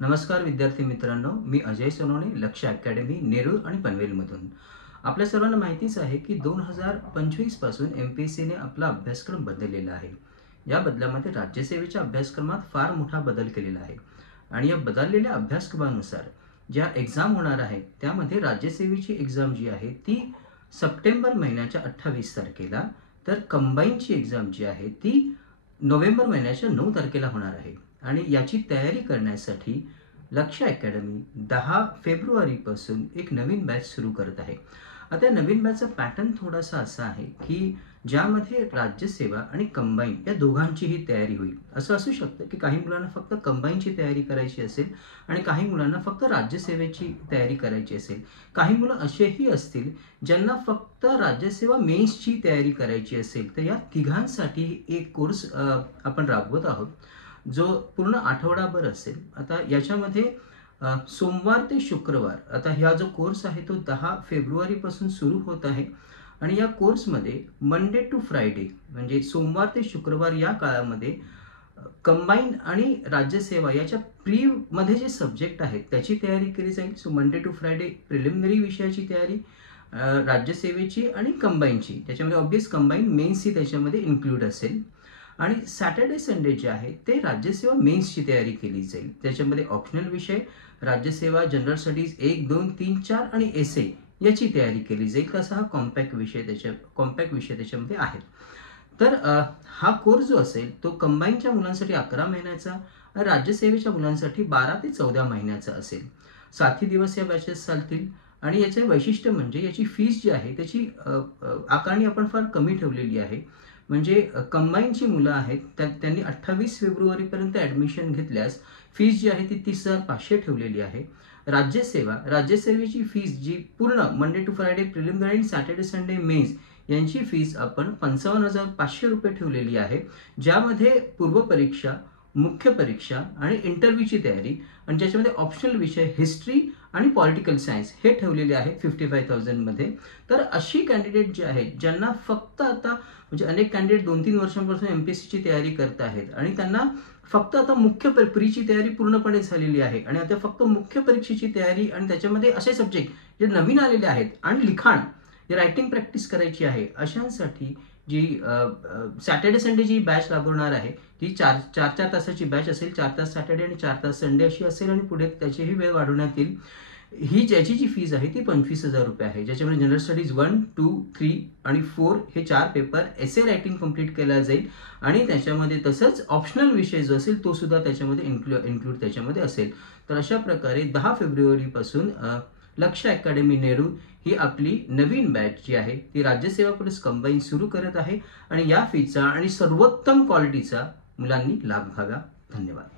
नमस्कार विद्यार्थी मित्रांनो, मी अजय सोनवणे, लक्ष अकॅडमी नेरूळ आणि पनवेलमधून. आपल्या सर्वांना माहितीच आहे की 2025 पासून एमपीएससीने आपला अभ्यासक्रम बदललेला आहे. या बदलामध्ये राज्यसेवेच्या अभ्यासक्रमात फार मोठा बदल केलेला आहे आणि या बदललेल्या अभ्यासक्रमानुसार ज्या एक्झाम होणार आहेत त्यामध्ये राज्यसेवेची एक्झाम जी आहे ती सप्टेंबर महिन्याच्या 28 तारखेला, तर कंबाईनची एक्झाम जी आहे ती नोव्हेंबर महिन्याच्या 9 तारखेला होणार आहे. आणि याची तयारी करण्यासाठी लक्ष अकॅडमी 10 फेब्रुवारीपासून एक नवीन बॅच सुरू करत आहे. आता या नवीन बॅचचा पॅटर्न थोडासा असा आहे की ज्यामध्ये राज्यसेवा आणि कंबाईन या दोघांचीही तयारी होईल. असं असू शकतं की काही मुलांना फक्त कंबाईनची तयारी करायची असेल आणि काही मुलांना फक्त राज्यसेवेची तयारी करायची असेल. काही मुलं असेही असतील ज्यांना फक्त राज्यसेवा मेन्सची तयारी करायची असेल. तर या तिघांसाठी एक कोर्स आपण राबवत आहोत जो पूर्ण आठवडाभर असेल. आता याच्यामध्ये सोमवार ते शुक्रवार, आता हा जो कोर्स आहे तो 10 फेब्रुवारीपासून सुरू होत आहे आणि या कोर्समध्ये मंडे टू फ्रायडे म्हणजे सोमवार ते शुक्रवार या काळामध्ये कंबाईन आणि राज्यसेवा याच्या प्रीमध्ये जे सब्जेक्ट आहेत त्याची तयारी केली जाईल. So Monday to Friday preliminary विषयाची तयारी राज्यसेवेची आणि कंबाईनची, त्याच्यामध्ये ऑब्वियस कंबाईन मेन्सची त्याच्यामध्ये इन्क्लूड असेल. आणि सॅटर्डे संडे जे आहे ते राज्यसेवा मेन्सची तयारी केली जाईल. त्याच्यामध्ये ऑप्शनल विषय राज्यसेवा, जनरल स्टडीज 1, 2, 3, 4 आणि एसे याची तयारी केली जाईल. तसा हा कॉम्पॅक्ट विषय त्याच्यामध्ये आहेत. तर हा कोर्स जो असेल तो कंबाईनच्या मुलांसाठी 11 महिन्याचा आणि राज्यसेवेच्या मुलांसाठी 12 ते 14 महिन्याचा असेल. 7 दिवस या बॅचेस चालतील आणि याचे वैशिष्ट्य म्हणजे याची फीस जी आहे त्याची आकारणी आपण फार कमी ठेवलेली आहे. म्हणजे कंबाईनची मुलं आहेत त्यांनी 28 फेब्रुवारीपर्यंत ॲडमिशन घेतल्यास फीस जी आहे ती 30,500 ठेवलेली आहे. राज्यसेवेची फीस जी पूर्ण मंडे टू फ्रायडे प्रिलिमिनरी आणि सॅटर्डे संडे मेन्स यांची फीस आपण 55,500 रुपये ठेवलेली आहे. ज्यामध्ये पूर्वपरीक्षा, मुख्य परीक्षा आणि इंटरव्ह्यूची तयारी आणि ज्याच्यामध्ये ऑप्शनल विषय हिस्ट्री आणि पॉलिटिकल सायन्स हे ठेवलेले आहेत 55,000 मध्ये. तर अशी कॅन्डिडेट जे आहेत ज्यांना फक्त आता म्हणजे अनेक कॅन्डिडेट 2-3 वर्षांपासून एमपीएससीची तयारी करत आहेत आणि त्यांना फक्त आता मुख्य परीक्षेची तयारी पूर्णपणे झालेली आहे आणि आता फक्त मुख्य परीक्षेची तयारी आणि त्याच्यामध्ये असे सब्जेक्ट जे नवीन आलेले आहेत आणि लिखाण रायटिंग प्रॅक्टिस करायची आहे अशांसाठी जी सॅटर्डे संडे जी बॅच राबवणार आहे ती 4 तासाची बॅच असेल. 4 तास सॅटर्डे आणि 4 तास संडे अशी असेल आणि पुढे त्याचीही वेळ वाढवण्यात येईल. ही ज्याची जी फीज आहे ती 25,000 रुपये आहे. ज्याच्यामध्ये जनरल स्टडीज 1, 2, 3 आणि 4 हे 4 पेपर एसे रायटिंग कंप्लीट केला जाईल आणि त्याच्यामध्ये तसंच ऑप्शनल विषय जो असेल तो सुद्धा त्याच्यामध्ये इन्क्लूड त्याच्यामध्ये असेल. तर अशा प्रकारे 10 फेब्रुवारीपासून लक्ष अकॅडमी नेरूळ ही आपली नवीन बॅच जी आहे ती राज्यसेवा प्लस कंबाईन सुरू करत आहे आणि या फीचा आणि सर्वोत्तम क्वालिटीचा मुलांनी लाभ घ्यावा. धन्यवाद.